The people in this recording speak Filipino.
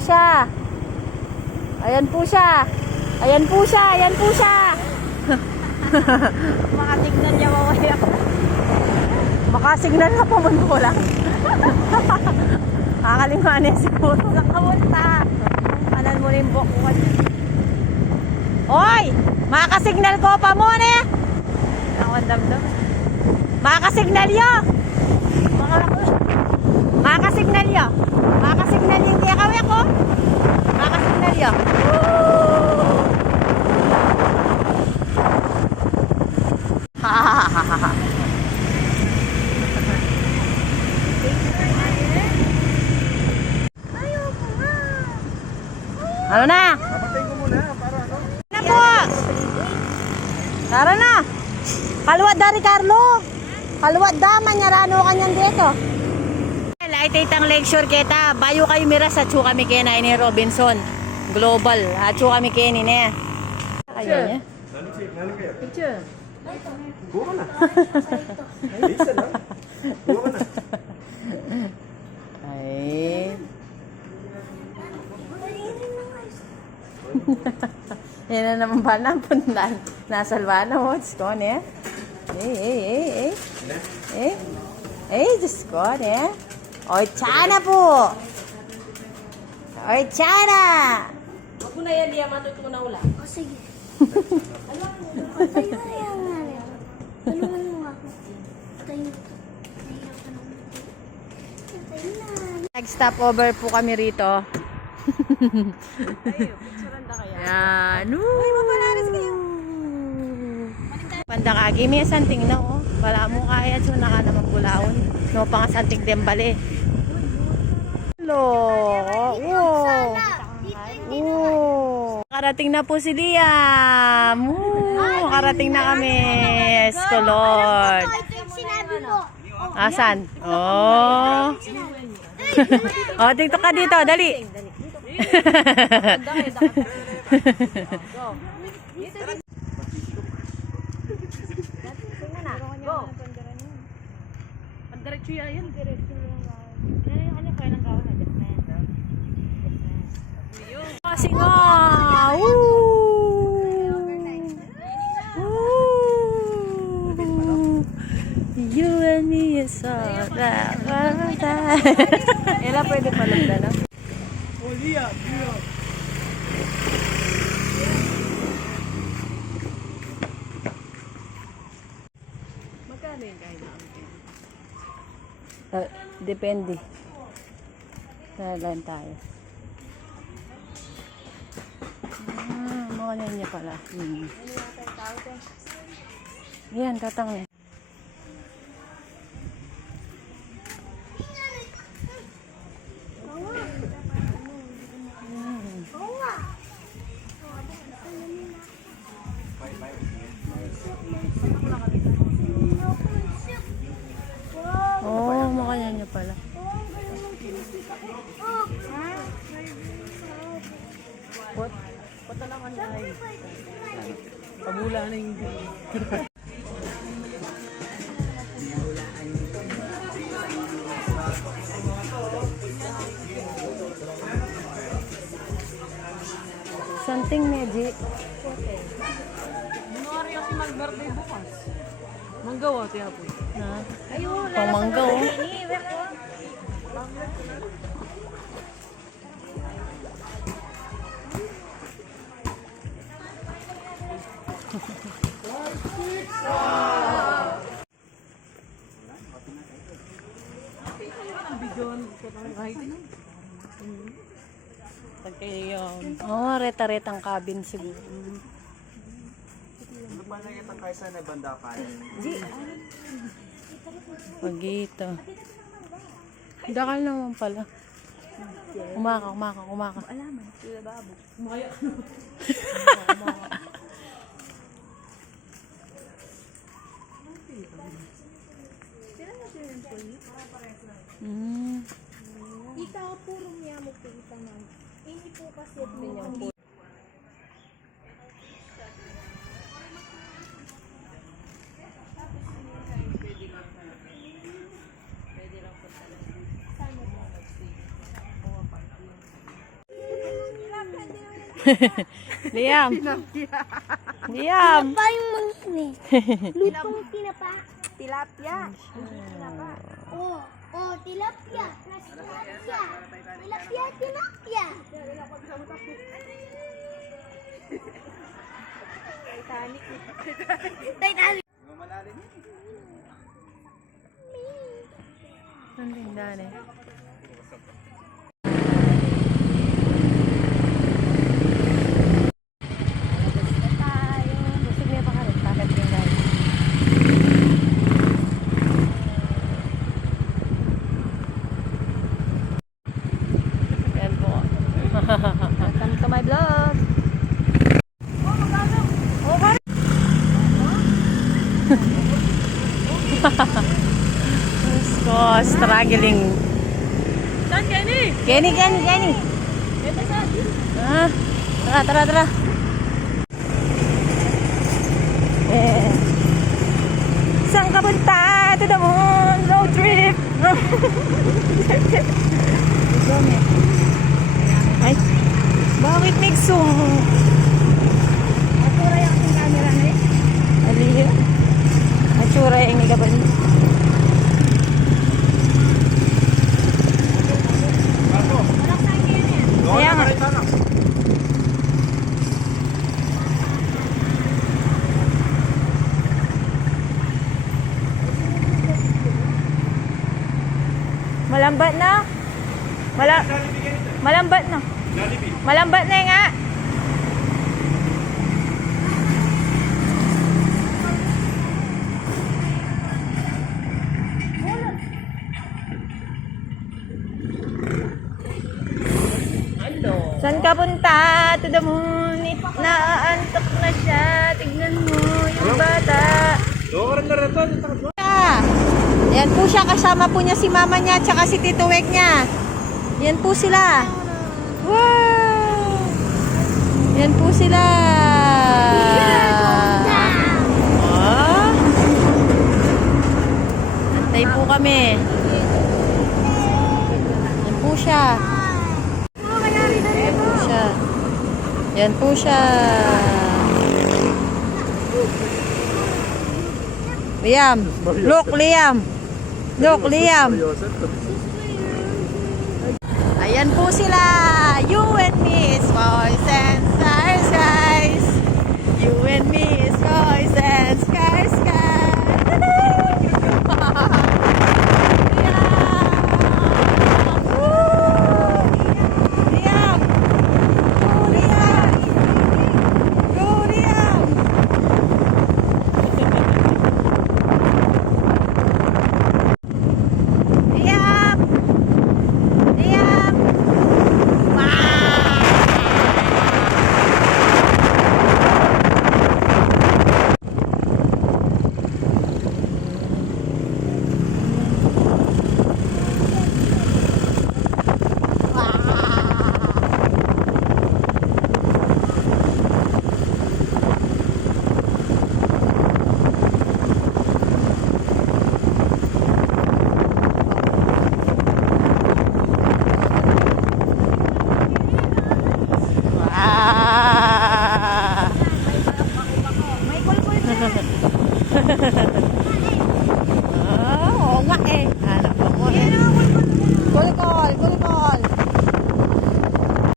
siya. Ayan po siya. Ayan po siya. Ayan po siya. Makatignan niya mamaya. Makasignal na pumunta ko lang. Kakalimanin siguro. Sa kamunta. Kanan mo rin bukuan. Hoy! Makasignal ko pa muna eh. Nakandam-dam. Makasignal yo. Makasignal yo. Makasignal yung kaya ko. Makasignal yo. Hahaha. Ano na? Papatayin ko muna para ano? Na po! Tara na! Kaluwad da, Ricardo! Kaluwad da, manyarano kanyan dito. Ay taytang lecture kita. Bayo kayo miras at suka mi kena ini Robinson. Global. At suka mi kena ini. Kayo niya? Naling kayo? Picture. Kuha ka na. Isa lang. Kuha ka na. Ay. Yan na naman ba na pundan? Nasalva na mo. Diyos ko, ne? Diyos ko, ne? Oy, Chana po! Oy, Chana! Huwag mo na yan, Lia. Matuto na ula. O, sige. Tayo na yan nga rin. Tulungan mo ako. Tayo na. Tayo na. Nag-stop over po kami rito. Ay, picturean da kaya. Yan. Uy, mapalaris kayo. Pandakagi, may santing na oh. Wala mo kaya, so naka naman bulaon. No, pang santing dembale. Hello. Wow. Karating na po si Liam. Karating na kami. Escolord. Ito yung sinabi mo. Asan? Oh. Oh, dito ka dito. Dali. Go. Diretso yan. Diretso yan. Ano kaya nang gawin na? Kasi nga. You and me is all that. Ela pwede palagda na. Oh, Lia. Lia. Magkano yung kain namin? Depende. Kailan tayo. Mga niya pala. Yan, tatang na. Oo nga. Oo, mga niya pala. Punta lang ang ay. Pabula na yung Something magic. January kasi mag-birthday bukas. Manggawa, tiya po. Ha? Ayun, Pamanggaw. Oh, reta-retang cabin siguro. Ano pa nakita kayo sa banda pa? Pagito. Dakal naman pala. Kumaka. Alaman, sila babo. Ikaw, puro niya mo kita man. Hindi po kasi po. Liam. Liam. Pa yung mga lutong tinapa. Tilapia. Tinapa. Oh, tilapia. Tilapia. Tilapia, tilapia. Titanic. Ang ganda na eh. Busog niya pa ka rin. Bakit ganyan? Yan po. Welcome to my vlog. Diyos ko, struggling. Saan, Kenny? Kenny. Ah, tara. Eh. Saan ka punta? To the moon, road trip. Ay, bakit nag-zoom? Atura yung aking camera na eh. Aliyo. Matsura yung igaban. Kaya nga. Malambat na. Malambat na. Malambat na nga. Saan ka punta? To the moon. Naaantok na siya. Tignan mo yung bata. Yan po siya. Kasama po niya si mama niya tsaka si Tito Wek niya. Yan po sila. Wow! Yan po sila. Oh. Antay po kami. Yan po siya. Yan po siya. Yan po siya. Liam. Look, Liam. Look, Liam. Ayan po sila.